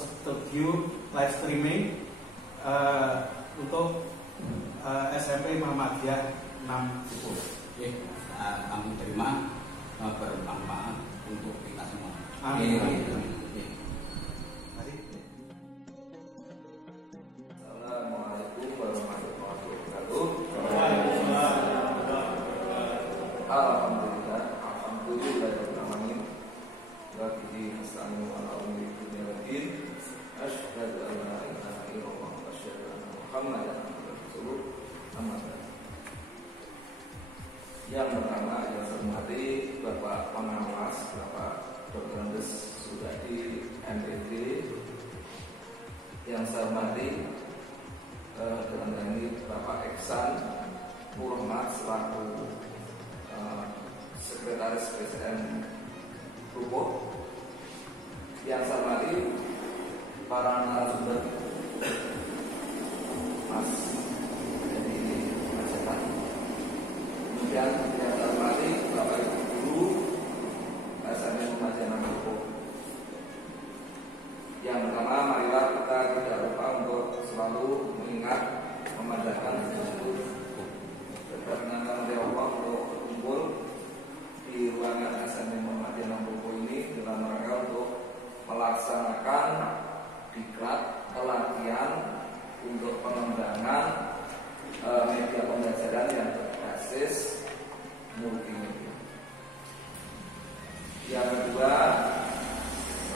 studio live streaming untuk SMP Muhammadiyah 6 Jepul. Kami terima bermanfaat untuk kita semua. Amin. Assalamualaikum warahmatullahi wabarakatuh. Alhamdulillah, alhamdulillahirobbilalamin. Wabihi nasta'inu ala umuri dunya waddin. Asyhadu an la ilaha illallah wa asyhadu anna Muhammadan abduhu wa rasuluh. Amma ba'du. Yang pertama yang saya hormati Bapak Pengawas, Bapak Dr. Andes Sudadi MPD. Yang saya hormati dalam ini Bapak Eksan Muhammad selaku Sekretaris PCN Rupo. Yang saya hormati para narasumber, Mas jadi Macetan. Kemudian yang saya hormati Bapak Ibu Guru SMP Muhammadiyah Rupo. Yang pertama, marilah kita tidak lupa untuk selalu mengingat memandangkan berkenan oleh Allah untuk berkumpul di ruangan SMP Muhammadiyah Rupo ini dalam rangka untuk melaksanakan diklat pelatihan untuk pengembangan media pembelajaran yang berbasis multimedia. Yang kedua,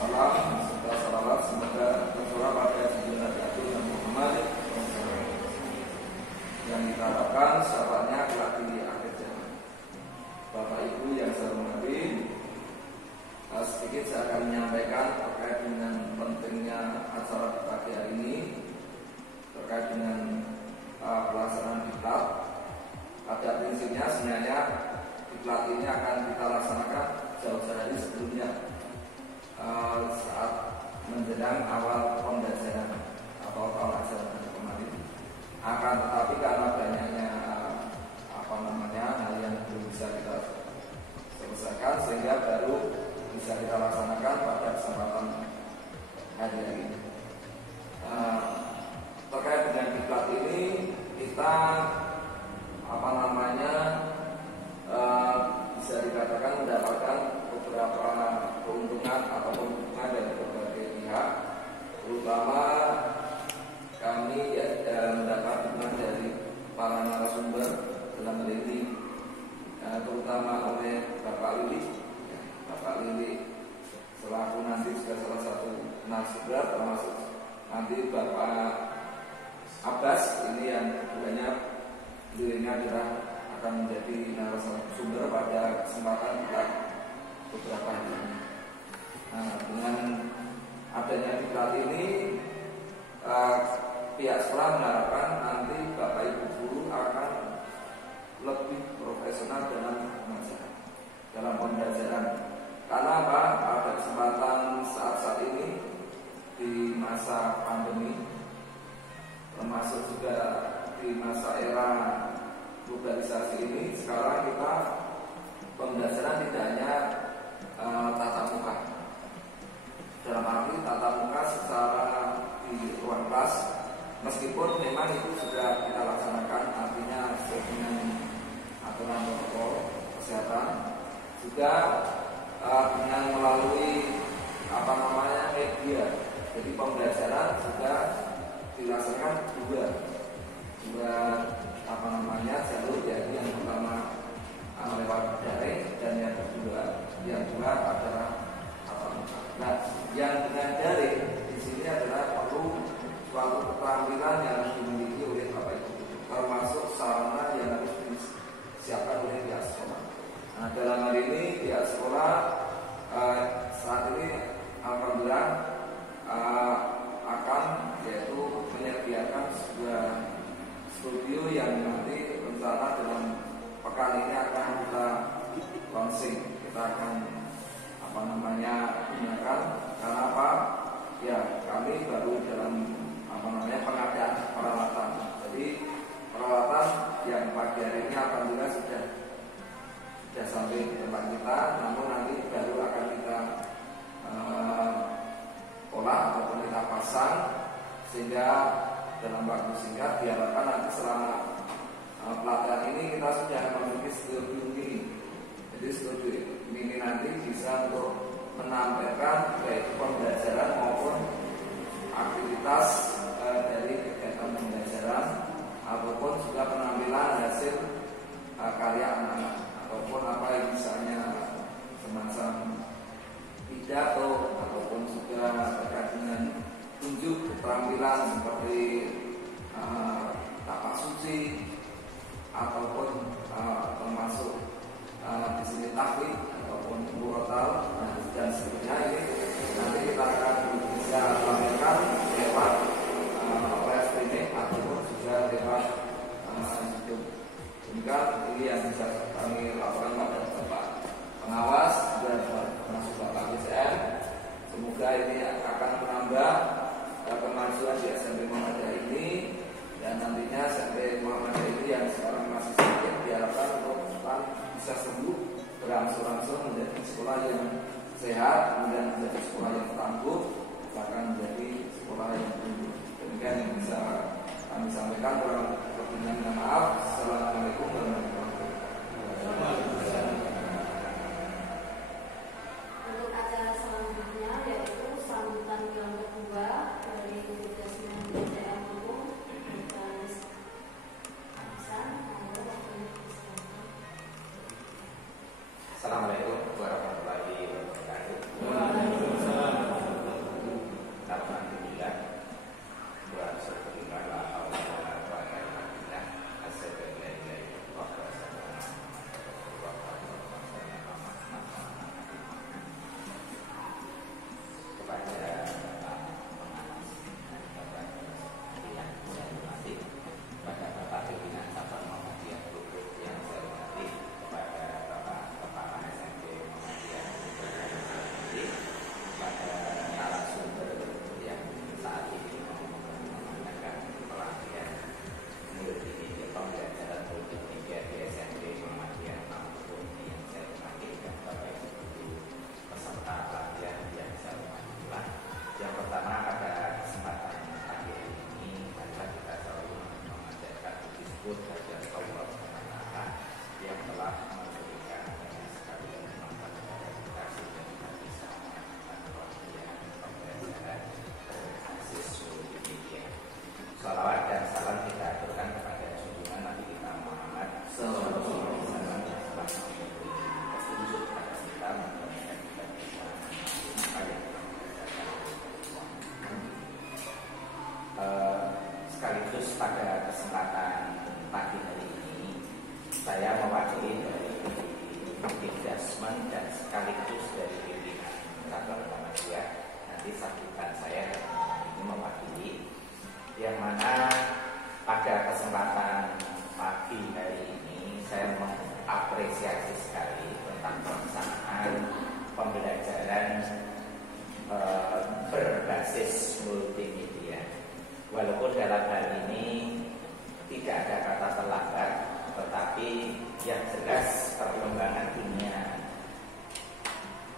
salam serta salawat semoga tercurah pada junjungan Nabi Muhammad yang kita harapkan sahabatnya kelak di akhir zaman. Bapak Ibu yang saya hormati, sedikit saya akan menyampaikan terkait dengan pentingnya acara pagi hari ini terkait dengan pelaksanaan diklat. Pada prinsipnya sebenarnya diklat ini akan kita laksanakan jauh sehari sebelumnya saat menjelang awal pembelajaran atau pelajaran kemarin. Akan tetapi karena banyaknya hal yang belum bisa kita selesaikan sehingga baru bisa kita laksanakan pada kesempatan hari ini. Terkait dengan diklat ini kita bisa dikatakan mendapatkan beberapa keuntungan atau keuntungan dari berbagai pihak, terutama kami mendapat dukungan dari para narasumber dalam hal ini, terutama oleh Bapak Lili selaku nanti juga salah satu narasumber, termasuk nanti Bapak Abbas ini yang keduanya beliau adalah akan menjadi narasumber pada kesempatan kita beberapa hari ini. Nah, dengan adanya diklat ini pihak sekolah mengharapkan nanti Bapak Ibu guru akan lebih profesional dalam pembelajaran. Karena apa? Pada kesempatan saat ini di masa pandemi, termasuk juga di masa era globalisasi ini, sekarang kita pembelajaran tidak hanya tatap muka. Dalam arti tatap muka secara di ruang kelas, meskipun memang itu sudah kita laksanakan, artinya dengan aturan protokol kesehatan, juga dengan melalui media. Jadi pembelajaran sudah dilaksanakan dua jalur, yaitu yang pertama lewat daring dan yang kedua adalah tatap muka. Nah, yang dengan daring di sini adalah perlu suatu keterampilan yang harus dimiliki oleh Bapak Ibu, termasuk sarana yang harus disiapkan oleh pihak sekolah. Nah, dalam hal ini pihak sekolah saat ini alhamdulillah akan yaitu menyediakan sebuah studio yang nanti rencana dalam pekan ini akan kita launching. Kita akan gunakan. Karena apa? Ya, kami baru dalam pengadaan peralatan. Jadi peralatan yang pagi hari ini alhamdulillah sudah sampai di tempat kita, namun nanti baru akan kita olah ataupun kita sehingga dalam waktu singkat diharapkan nanti selama pelatihan ini kita sudah memiliki studio mini. Jadi studio mini nanti bisa untuk menampilkan baik pembelajaran maupun aktivitas dari kegiatan pembelajaran ataupun juga penampilan hasil karya anak-anak ataupun apa yang misalnya semacam pidato ataupun juga terkait dengan tunjuk keterampilan seperti tapak suci ataupun termasuk di sini taklid ataupun murotal dan seterusnya. Ini nanti kita akan bisa tampilkan lewat live streaming ataupun juga lewat YouTube. Sehingga ini yang bisa kami lakukan pada Bapak pengawas dan termasuk Bapak BCM. Semoga ini akan menambah kemajuan di SMP Muhammadiyah ini, dan nantinya SMP Muhammadiyah ini yang sekarang masih sakit diharapkan untuk bisa sembuh berangsur-angsur menjadi sekolah yang sehat, kemudian menjadi sekolah yang tangguh, bahkan menjadi sekolah yang tumbuh. Demikian yang bisa kami sampaikan. Kurang lebihnya minta maaf. Assalamualaikum warahmatullahi wabarakatuh. Untuk acara selanjutnya yaitu sambutan yang kedua dari Desmen BCM Lampung dan Hasan. Assalamualaikum warahmatullahi wabarakatuh. Alhamdulillah. Wa syukurillah la haula wala quwwata illa billah. Assalamualaikum warahmatullahi wabarakatuh. Kepada Bapak pengawas dan Bapak yang saya hormati, kepada Bapak pimpinan Cabang Muhammadiyah Bogor yang saya hormati, kepada Bapak Kepala SMP Muhammadiyah Bogor yang saya hormati, kepada narasumber yang saat ini menggunakan pelatihan multimedia, pembelajaran multimedia di SMP Muhammadiyah Bogor yang saya hormati, dan Bapak Ibu peserta pelatihan yang saya hormati. Yang pertama, pada kesempatan pagi ini adalah kita selalu mengadakan disebut kajian Allah yang telah memberikan banyak sekali kesempatan kepada kita sehingga kita bisa melakukan pelatihan pembelajaran berbasis multimedia. Shalawat dan salam kita aturkan kepada junjungan Nabi kita Muhammad sallallahu alaihi wasallam yang telah memberi petunjuk kepada kita, mudah-mudahan kita bisa apa yang telah sekaligus pada kesempatan pagi hari ini saya mewakili dari Desmen dan sekaligus dari pimpinan Cabang Muhammadiyah. Nanti sambutan saya ini mewakili, yang mana pada kesempatan pagi hari ini saya mengapresiasi sekali tentang pelaksanaan pembelajaran berbasis multimedia. Walaupun dalam hal ini tidak ada kata terlambat, tetapi yang jelas perkembangan dunia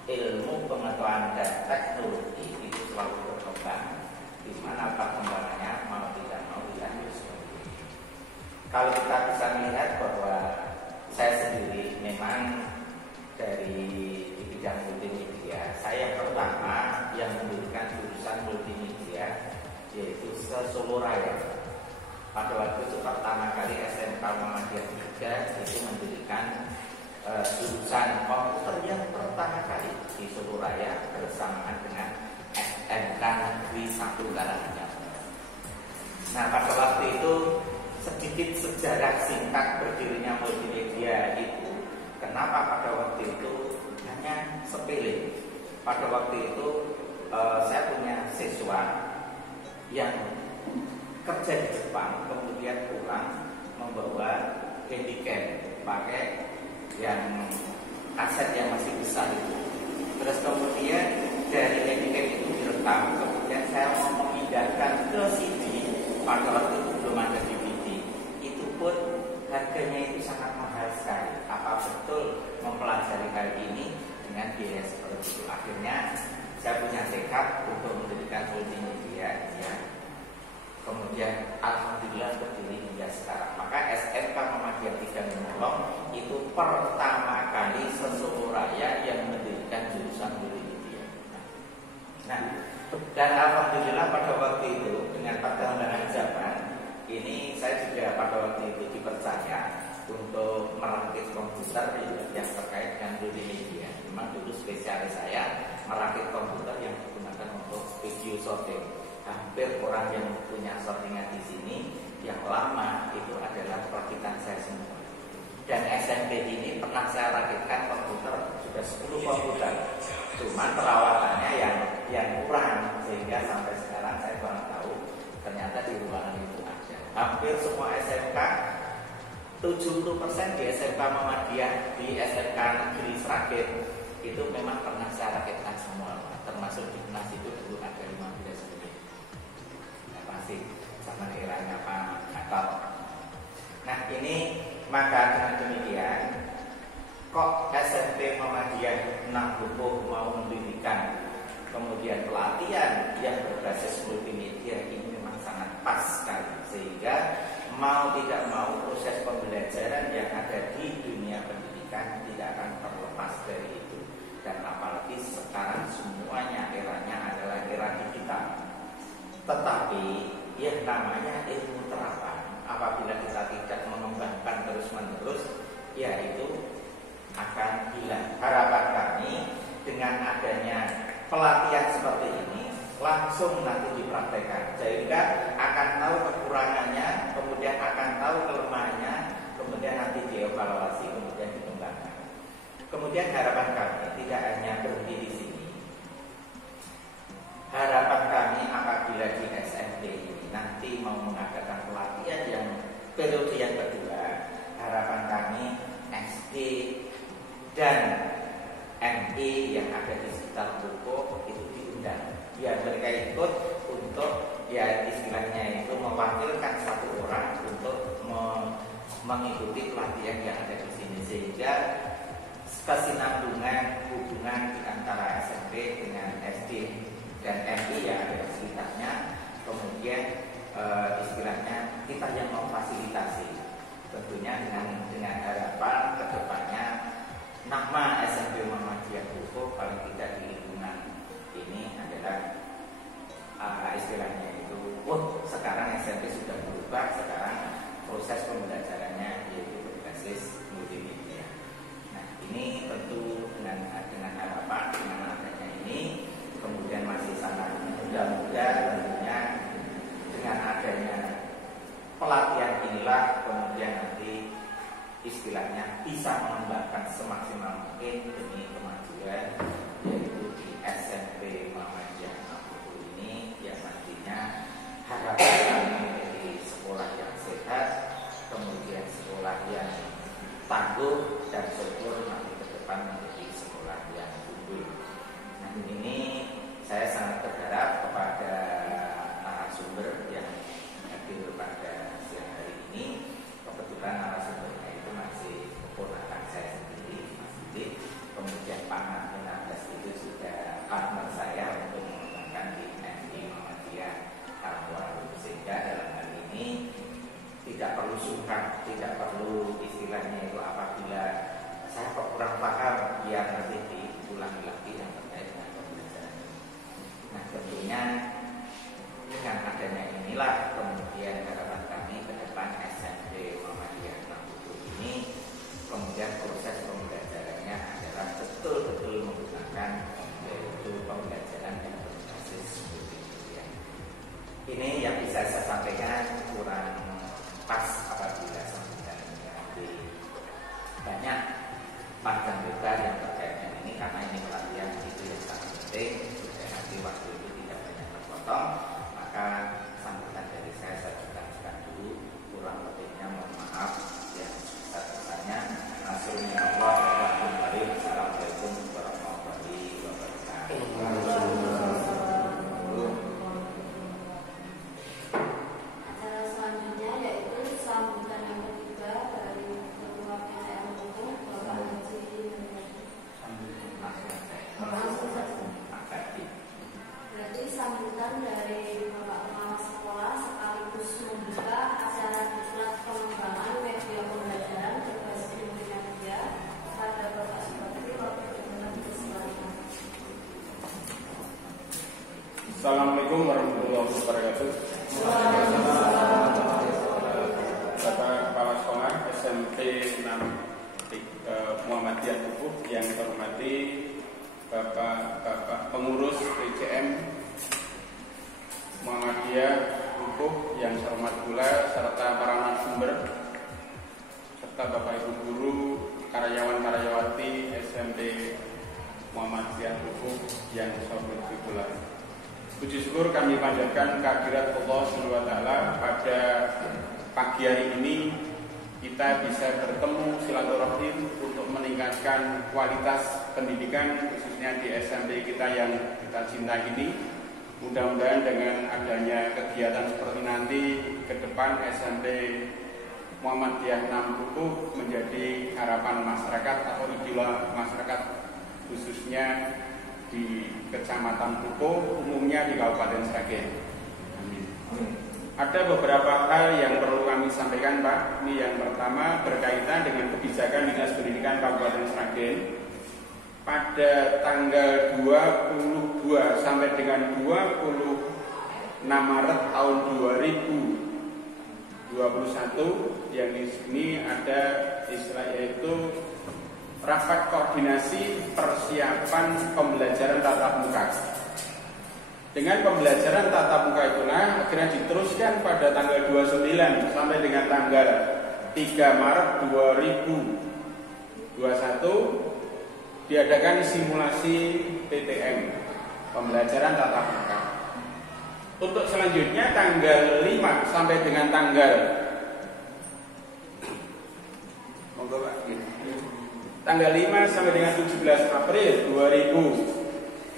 ilmu pengetahuan dan teknologi itu selalu berkembang, di mana perkembangannya mau tidak mau harus mengikuti. Kalau kita bisa melihat bahwa saya sendiri memang dari di bidang multimedia, saya pertama yang mendirikan jurusan multimedia yaitu Solo Raya. Pada waktu itu pertama kali SMK Muhammadiyah 3 itu mendirikan jurusan komputer yang pertama kali di Solo Raya bersamaan dengan SMK Negeri 1 Karanganyar. Nah, pada waktu itu sedikit sejarah singkat berdirinya multimedia itu. Kenapa pada waktu itu hanya sepele? Pada waktu itu saya punya siswa yang kerja di Jepang, kemudian pulang membawa handycam, pakai yang kaset yang masih besar itu. Terus kemudian dari handycam itu direkam, kemudian saya mau memindahkan ke CD. Pada waktu itu belum ada DVD. Itu pun harganya itu sangat mahal sekali. Apa betul mempelajari hal ini dengan biaya seperti itu? Akhirnya saya punya tekad untuk mendirikan multimedia, ya. alhamdulillah pada waktu itu dengan perkembangan zaman ini saya juga pada waktu itu dipercaya untuk merakit komputer yang terkait dengan multimedia. Memang dulu spesialis saya merakit komputer yang digunakan untuk video sorting. Hampir orang yang punya sortingan di sini yang lama itu adalah rakitan saya semua. Dan SMP ini pernah saya rakitkan komputer sudah 10 komputer. Cuman perawatannya yang kurang sehingga sampai sekarang saya kurang tahu ternyata di ruangan itu ada. Hampir semua SMK 70% di SMK Muhammadiyah, di SMK Negeri Sragen itu memang pernah saya rakitkan semua, termasuk di UNAS itu dulu ada 15 unit. Nah, masih sama eranya Pak Gatot. Nah ini maka dengan demikian kok SMP Muhammadiyah Nahdlatul mau mendirikan kemudian pelatihan yang berbasis multimedia ini memang sangat pas sekali, sehingga mau tidak mau proses pembelajaran yang ada di dunia pendidikan tidak akan terlepas dari itu. Dan apalagi sekarang semuanya eranya adalah era digital. Tetapi yang namanya ilmu terapan apabila kita tidak mengembangkan terus-menerus, ya itu akan hilang. Harapan kami dengan adanya pelatihan seperti ini langsung nanti dipraktekkan, sehingga akan tahu kekurangannya, kemudian akan tahu kelemahannya, kemudian nanti dievaluasi, kemudian dikembangkan. Kemudian harapan kami tidak hanya berhenti di sini. Harapan kami apabila di SMP ini nanti mau mengadakan pelatihan yang periode yang kedua, harapan kami SD dan MI yang ada di sekitar Buko itu diundang. Ya mereka ikut untuk ya istilahnya itu mewakilkan satu orang untuk mengikuti pelatihan yang ada di sini, sehingga kesinambungan hubungan di antara SMP dengan SD dan MI yang ada di sekitarnya, kemudian istilahnya kita yang memfasilitasi, tentunya dengan harapan kedepannya nama SMP Muhammadiyah Buko paling tidak di lingkungan ini adalah istilahnya itu, sekarang SMP sudah berubah, sekarang proses pembelajarannya yaitu berbasis multimedia. Nah ini tentu dengan harapan dengan adanya ini kemudian masih sangat mudah-mudah tentunya dengan adanya pelatihan inilah kemudian nanti istilahnya bisa mengembangkan semaksimal mungkin demi kemajuan yaitu di SMP Muhammadiyah Nahdlatul ini yang nantinya harapan kami menjadi sekolah yang sehat, kemudian sekolah yang tangguh dan syukur nanti ke depan menjadi sekolah yang unggul. Nah ini saya sangat berharap kepada narasumber yang hadir pada siang hari ini. Kebetulan narasumbernya itu masih keponakan saya sendiri, Mas Didi. Kemudian Pak Martinus itu sudah partner saya untuk mengembangkan di MI Muhammadiyah Tahun, sehingga dalam hal ini tidak perlu sungkan, tidak perlu istilahnya itu apabila saya kok kurang paham, biar nanti diulangi lagi yang terkait dengan pembelajaran. Nah tentunya dengan adanya inilah kemudian harapan kami ke depan SMP Muhammadiyah Nahdlatul ini kemudian proses pembelajarannya adalah betul-betul menggunakan yaitu pembelajaran yang berbasis multimedia. Ini yang bisa saya sampaikan, kurang pas apabila sambutannya di banyak panjang lebar yang terkait dengan ini, karena ini pelatihan itu yang sangat penting supaya nanti waktu itu tidak banyak terpotong. Maka sambutan dari saya cukupkan dulu, kurang lebihnya mohon maaf yang sebesar-besarnya. Assalamualaikum warahmatullahi wabarakatuh. Acara selanjutnya yaitu sambutan yang ketiga dari Ketua PCM Hukum Bapak Haji langsung saja. Berarti sambutan dari wabarakatuh. Bapak Kepala Sekolah SMP 6 Muhammadiyah Pupuk yang saya hormati, Bapak Pengurus PCM Muhammadiyah Pupuk yang saya hormati pula, serta para narasumber, serta Bapak Ibu guru, karyawan-karyawati SMP Muhammadiyah Pupuk yang saya hormati pula. Puji syukur kami panjatkan kehadirat Allah SWT pada pagi hari ini kita bisa bertemu silaturahim untuk meningkatkan kualitas pendidikan khususnya di SMP kita yang kita cintai ini. Mudah-mudahan dengan adanya kegiatan seperti nanti ke depan SMP Muhammadiyah 6 Pupuk menjadi harapan masyarakat atau idola masyarakat khususnya di Kecamatan Pupuk, umumnya di Kabupaten Sragen. Amin. Ada beberapa hal yang perlu kami sampaikan, Pak. Ini yang pertama berkaitan dengan kebijakan Dinas Pendidikan Kabupaten Sragen. Pada tanggal 22 sampai dengan 26 Maret tahun 2021, yang di sini ada istilah yaitu rapat koordinasi persiapan pembelajaran tatap muka. Dengan pembelajaran tatap muka itulah akhirnya diteruskan pada tanggal 29 sampai dengan tanggal 3 Maret 2021 diadakan simulasi PTM, pembelajaran tatap muka. Untuk selanjutnya tanggal 5 sampai dengan tanggal 5 sampai dengan 17 April 2021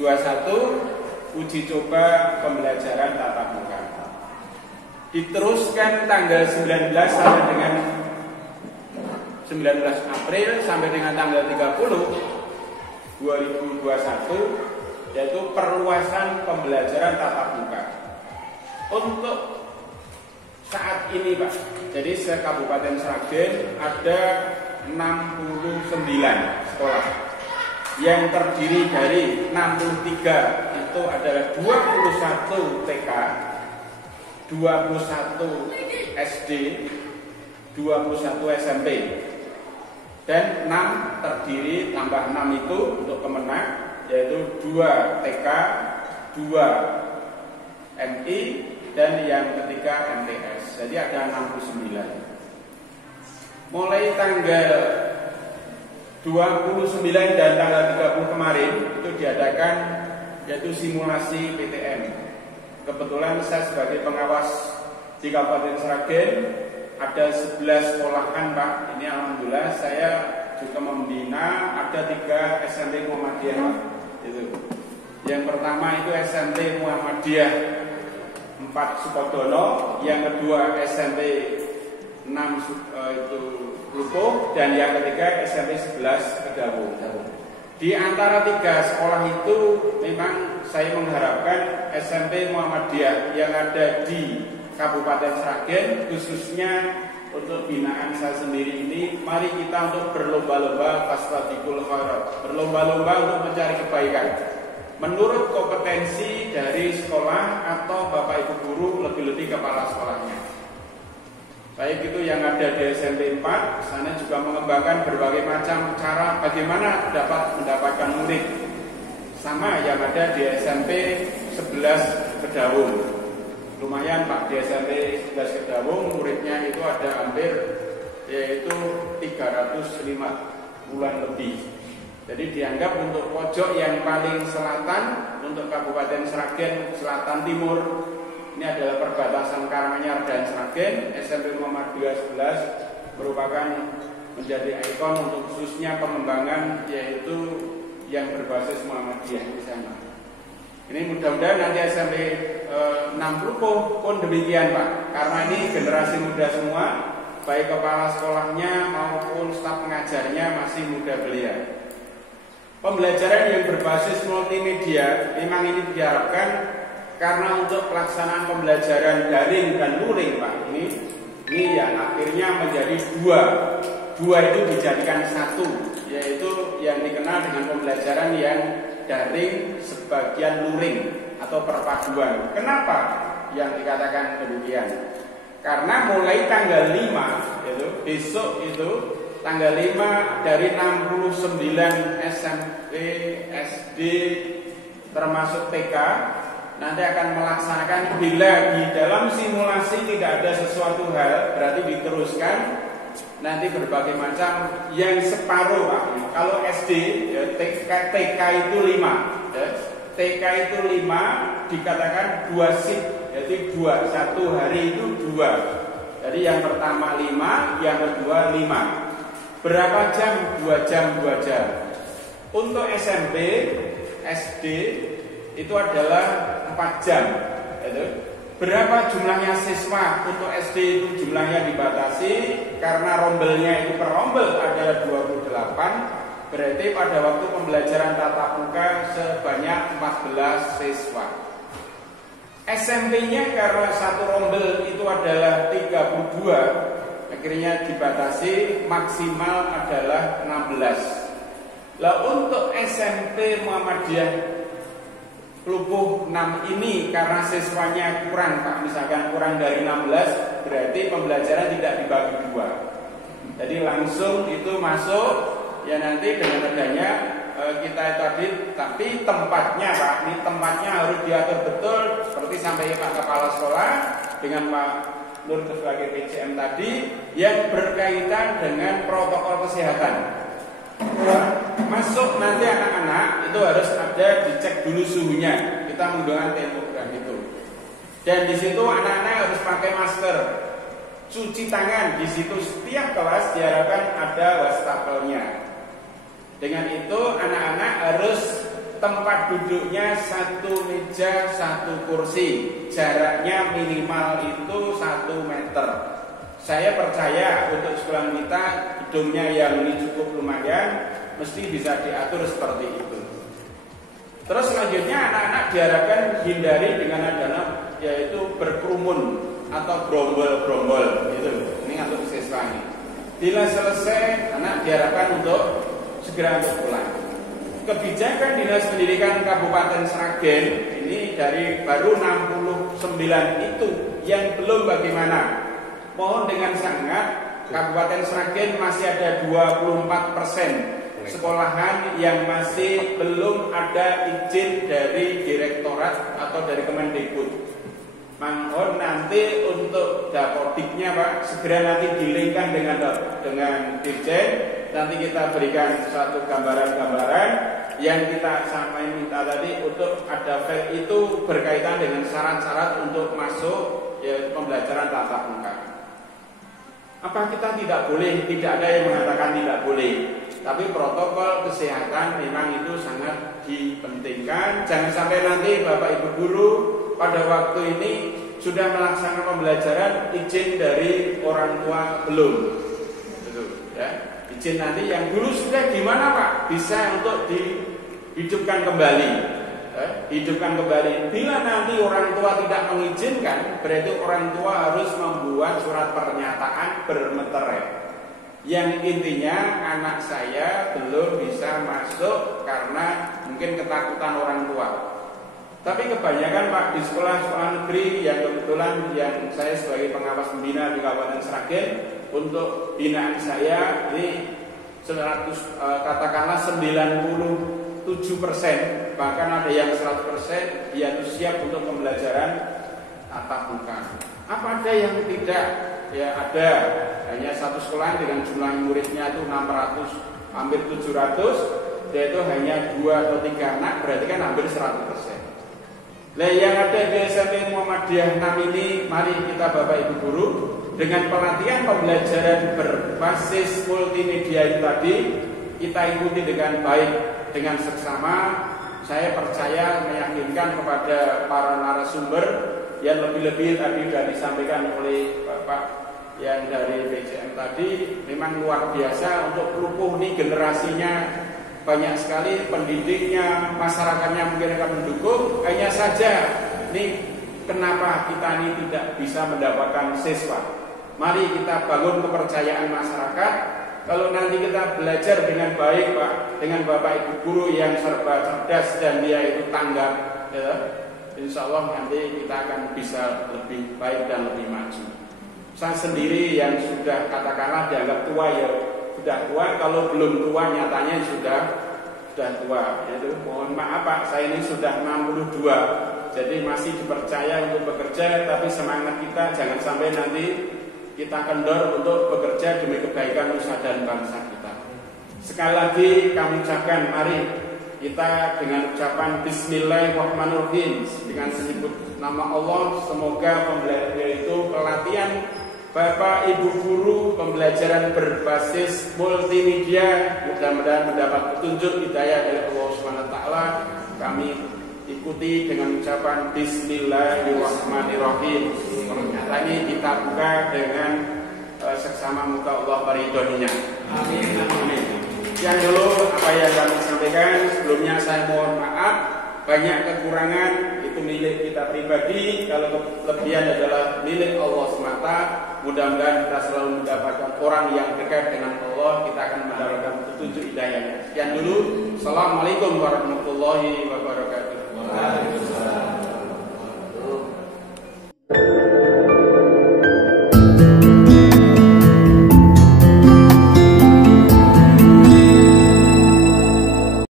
uji coba pembelajaran tatap muka. Diteruskan tanggal 19 sampai dengan 19 April sampai dengan tanggal 30 2021 yaitu perluasan pembelajaran tatap muka. Untuk saat ini, Pak, jadi se-Kabupaten Sragen ada 69 sekolah yang terdiri dari 63 itu adalah 21 TK, 21 SD, 21 SMP, dan 6 terdiri tambah 6 itu untuk Kemenak yaitu 2 TK, 2 MI, dan yang ketiga MTS. Jadi ada 69. Mulai tanggal 29 dan tanggal 30 kemarin itu diadakan yaitu simulasi PTM. Kebetulan saya sebagai pengawas di Kabupaten Sragen ada 11 sekolahan, Pak. Ini alhamdulillah saya juga membina ada 3 SMP Muhammadiyah. Itu. Yang pertama itu SMP Muhammadiyah 4 Sukodono, yang kedua SMP 6 itu Pupuk, dan yang ketiga SMP 11 Kedawung. Di antara 3 sekolah itu memang saya mengharapkan SMP Muhammadiyah yang ada di Kabupaten Sragen khususnya untuk binaan saya sendiri ini, mari kita untuk berlomba-lomba fastabiqul khairat, berlomba-lomba untuk mencari kebaikan menurut kompetensi dari sekolah atau Bapak Ibu guru, lebih-lebih kepala sekolahnya. Baik itu yang ada di SMP 4, sana juga mengembangkan berbagai macam cara bagaimana dapat mendapatkan murid. Sama yang ada di SMP 11 Kedawung. Lumayan, Pak, di SMP 11 Kedawung muridnya itu ada hampir yaitu 305 bulan lebih. Jadi dianggap untuk pojok yang paling selatan untuk Kabupaten Sragen Selatan Timur. Ini adalah perbatasan Karanganyar dan Sragen. SMP Muhammadiyah 11 merupakan menjadi ikon untuk khususnya pengembangan yaitu yang berbasis Muhammadiyah di sana. Ini mudah-mudahan nanti SMP 6 Pupuk pun demikian, Pak. Karena ini generasi muda semua, baik kepala sekolahnya maupun staf pengajarnya masih muda belia. Pembelajaran yang berbasis multimedia memang ini diharapkan karena untuk pelaksanaan pembelajaran daring dan luring, Pak, ini yang akhirnya menjadi dua itu dijadikan satu, yaitu yang dikenal dengan pembelajaran yang daring sebagian luring atau perpaduan. Kenapa? yang dikatakan demikian? Karena mulai tanggal 5 itu besok itu tanggal 5 dari 69 SMP, SD termasuk TK nanti akan melaksanakan, bila di dalam simulasi tidak ada sesuatu hal berarti diteruskan nanti berbagai macam yang separuh Pak. Kalau SD ya, TK itu 5 ya. TK itu 5 dikatakan 2 shift, jadi 2 satu hari itu 2. Jadi yang pertama 5, yang kedua 5. Berapa jam? 2 jam 2 jam. Untuk SMP, SD itu adalah 4 jam. Itu. Berapa jumlahnya siswa? Untuk SD itu jumlahnya dibatasi karena rombelnya itu per rombel adalah 28. Berarti pada waktu pembelajaran tatap muka sebanyak 14 siswa. SMP-nya karena satu rombel itu adalah 32, akhirnya dibatasi maksimal adalah 16. Lah untuk SMP Muhammadiyah Lupuh 6 ini karena siswanya kurang Pak, misalkan kurang dari 16, berarti pembelajaran tidak dibagi 2. Jadi langsung itu masuk. Ya nanti dengan adanya kita tadi, tapi tempatnya Pak, ini tempatnya harus diatur betul seperti sampai Pak Kepala Sekolah dengan Pak Nur sebagai PCM tadi yang berkaitan dengan protokol kesehatan. Masuk nanti anak-anak itu harus ada dicek dulu suhunya, kita menggunakan termogram itu. Dan di situ anak-anak harus pakai masker, cuci tangan di situ setiap kelas diharapkan ada wastafelnya. Dengan itu anak-anak harus tempat duduknya 1 meja 1 kursi, jaraknya minimal itu 1 meter. Saya percaya untuk sekolah kita gedungnya yang ini cukup lumayan, mesti bisa diatur seperti itu. Terus selanjutnya anak-anak diharapkan hindari dengan adanya yaitu berkerumun atau gerombol-gerombol gitu. Ini untuk siswa ini. Bila selesai anak diharapkan untuk segera untuk pulang. Kebijakan Dinas Pendidikan Kabupaten Sragen ini dari baru 69 itu yang belum bagaimana. Mohon dengan sangat Kabupaten Sragen masih ada 24% sekolahan yang masih belum ada izin dari direktorat atau dari Kemendikbud. Mohon nanti untuk dapodiknya Pak segera nanti dilingkan dengan Dirjen. Nanti kita berikan satu gambaran-gambaran yang kita sampaikan minta tadi untuk ada file itu berkaitan dengan syarat-syarat untuk masuk ya, pembelajaran tatap muka. Apa kita tidak boleh? Tidak ada yang mengatakan tidak boleh. Tapi protokol kesehatan memang itu sangat dipentingkan. Jangan sampai nanti Bapak Ibu guru pada waktu ini sudah melaksanakan pembelajaran izin dari orang tua belum. Betul, ya. Izin nanti yang dulu sudah gimana Pak? Bisa untuk dihidupkan kembali. Hidupkan kembali. Bila nanti orang tua tidak mengizinkan, berarti orang tua harus membuat surat pernyataan bermeterai. Yang intinya anak saya belum bisa masuk karena mungkin ketakutan orang tua. Tapi kebanyakan Pak di sekolah-sekolah negeri yang kebetulan yang saya sebagai pengawas pembina di Kabupaten Sragen, untuk binaan saya ini 100, katakanlah 97%, bahkan ada yang 100% dia itu siap untuk pembelajaran tatap muka. Apa ada yang tidak? Ya ada, hanya satu sekolah dengan jumlah muridnya itu 600, hampir 700, yaitu hanya 2 atau 3 anak, berarti kan hampir 100%. Nah yang ada di SMP Muhammadiyah 6 ini, mari kita Bapak Ibu guru dengan pelatihan pembelajaran berbasis multimedia itu tadi kita ikuti dengan baik, dengan seksama. Saya percaya meyakinkan kepada para narasumber yang lebih-lebih tadi sudah disampaikan oleh Bapak yang dari PCM tadi, memang luar biasa untuk Lupuh ini generasinya banyak sekali, pendidiknya, masyarakatnya mungkin akan mendukung. Hanya saja ini kenapa kita ini tidak bisa mendapatkan siswa. Mari kita bangun kepercayaan masyarakat. Kalau nanti kita belajar dengan baik Pak, dengan Bapak Ibu guru yang serba cerdas dan dia itu tanggap, ya, insya Allah nanti kita akan bisa lebih baik dan lebih maju. Saya sendiri yang sudah katakanlah dianggap tua ya sudah tua, kalau belum tua nyatanya sudah tua. Yaitu mohon maaf Pak, saya ini sudah 62, jadi masih dipercaya untuk bekerja, tapi semangat kita jangan sampai nanti kita kendor untuk bekerja demi kebaikan nusa dan bangsa kita. Sekali lagi kami ucapkan, mari kita dengan ucapan Bismillahirrahmanirrahim, dengan menyebut nama Allah, semoga pembelajaran itu pelatihan Bapak Ibu guru, pembelajaran berbasis multimedia, mudah-mudahan mendapat petunjuk hidayah dari Allah SWT. Kami ikuti dengan ucapan Bismillahirrahmanirrahim. Ternyata ini kita buka dengan seksama muka Allah meridhoinya. Amin. Amin. Yang dulu apa yang kami sampaikan, sebelumnya saya mohon maaf, banyak kekurangan itu milik kita pribadi, kalau kelebihan adalah milik Allah semata. Mudah-mudahan kita selalu mendapatkan orang yang dekat dengan Allah, kita akan mendapatkan petunjuk hidayahnya. Sekian dulu. Assalamualaikum warahmatullahi wabarakatuh. Waalaikumsalam.